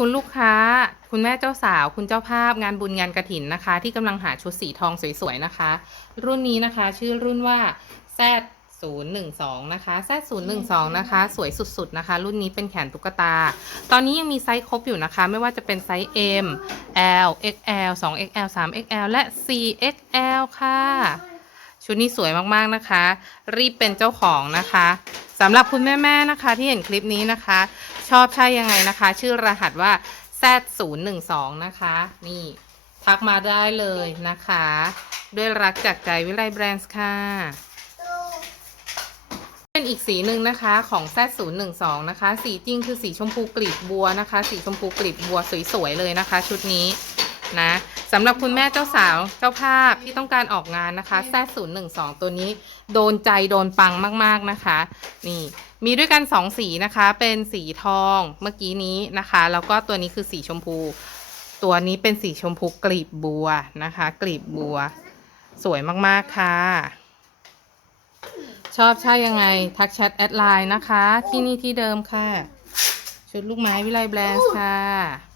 คุณลูกค้า คุณแม่เจ้าสาว คุณเจ้าภาพงานบุญงานกระถินนะคะ ที่กำลังหาชุดสีทองสวยๆนะคะ รุ่นนี้นะคะ ชื่อรุ่นว่า Z 0 1 2นะคะ Z 0 1 2นะคะ สวยสุดๆนะคะ รุ่นนี้เป็นแขนตุ๊กตา ตอนนี้ยังมีไซส์ครบอยู่นะคะ ไม่ว่าจะเป็นไซส์ M L XL 2 XL 3 XL และ 4 XL ค่ะ ชุดนี้สวยมากๆนะคะ รีบเป็นเจ้าของนะคะ สำหรับคุณแม่ๆนะคะที่เห็นคลิปนี้นะคะ ชอบใช่ยังไงนะคะ ชื่อรหัสว่า Z 0 1 2 นะคะ นี่ทักมาได้เลยนะคะ ด้วยรักจากใจวิไลแบรนด์ค่ะ เป็นอีกสีหนึ่งนะคะของ Z 0 1 2 นะคะ สีจริงคือสีชมพูกลีบบัวนะคะ สีชมพูกลีบบัวสวยๆเลยนะคะ ชุดนี้นะ สำหรับคุณแม่เจ้าสาวเจ้าภาพที่ต้องการออกงานนะคะ Z 0 1 2ตัวนี้โดนใจโดนปังมาก ๆนะคะ นี่ มีด้วยกัน2สีนะคะ เป็นสีทองเมื่อกี้นี้นะคะ แล้วก็ตัวนี้คือสีชมพู ตัวนี้เป็นสีชมพูกลีบบัวนะคะ กลีบบัว สวยมากๆค่ะ ชอบใช่ยังไง ทักแชทแอดไลน์นะคะ ที่นี่ที่เดิมค่ะ ชุดลูกไม้วิไลแบรนด์ค่ะ